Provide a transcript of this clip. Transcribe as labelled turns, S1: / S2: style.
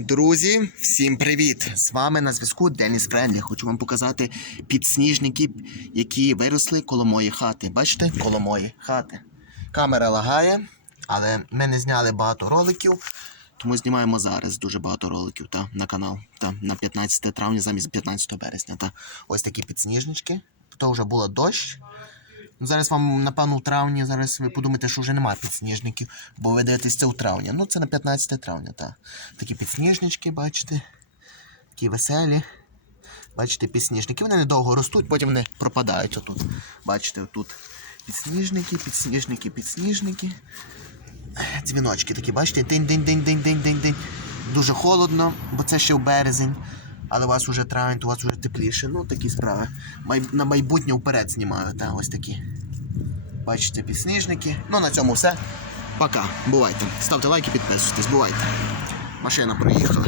S1: Друзі, всім привіт! З вами на зв'язку Деніс Френдлі. Хочу вам показати підсніжники, які виросли коло моєї хати. Бачите, коло моєї хати. Камера лагає, але ми не зняли багато роликів, тому знімаємо зараз дуже багато роликів та, на канал. Та, на 15 травня замість 15 березня. Та. Ось такі підсніжнички. То вже було дощ. Ну, Зараз вам, напевно, у травні, зараз ви подумаєте, що вже немає підсніжників, бо ви дивитесь у травні. Ну, це на 15 травня, так. Такі підсніжнички, бачите. Такі веселі. Бачите, підсніжники. Вони недовго ростуть, потім вони пропадають отут. Бачите, отут підсніжники, підсніжники, підсніжники. Дзвіночки такі, бачите, день-день-день-день-день-день-день. Дуже холодно, бо це ще в березень. Але у вас уже травень, у вас вже тепліше. Ну, такі справи. Май... На майбутнє вперед знімаю. Та, ось такі. Бачите, підсніжники. Ну, на цьому все. Пока. Бувайте. Ставте лайки, підписуйтесь. Бувайте. Машина проїхала.